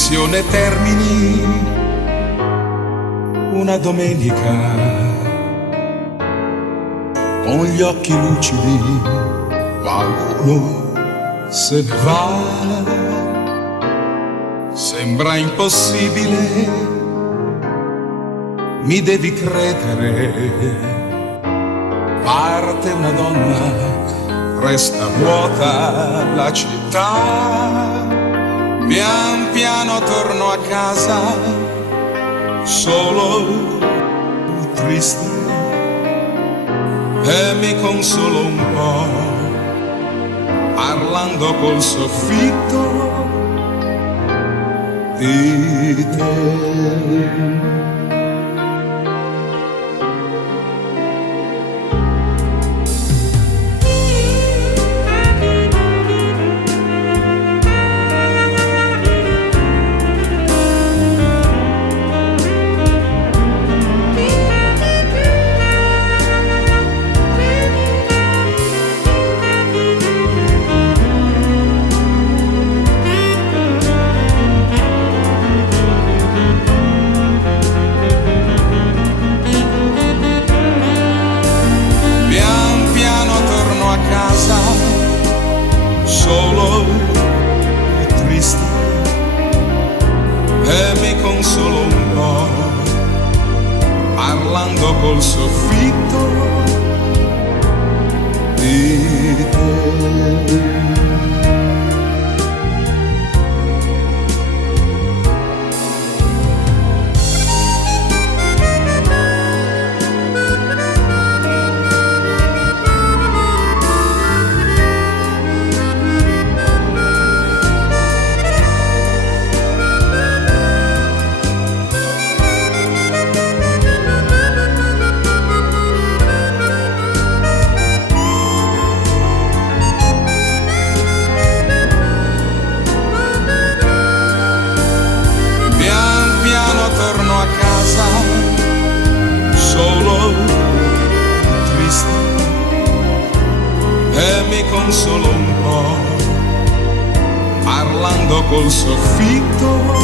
lezione termini una domenica con gli occhi lucidi, qualcuno se ne va. Sembra impossibile, mi devi credere. Parte una donna, resta vuota la città. Pian piano torno a casa, solo, triste, e mi consolo un po', parlando col soffitto di te. Solo, triste, e mi consolo un po', parlando col soffitto di te. Torno a casa, solo, triste, e mi consolo un po', parlando col soffitto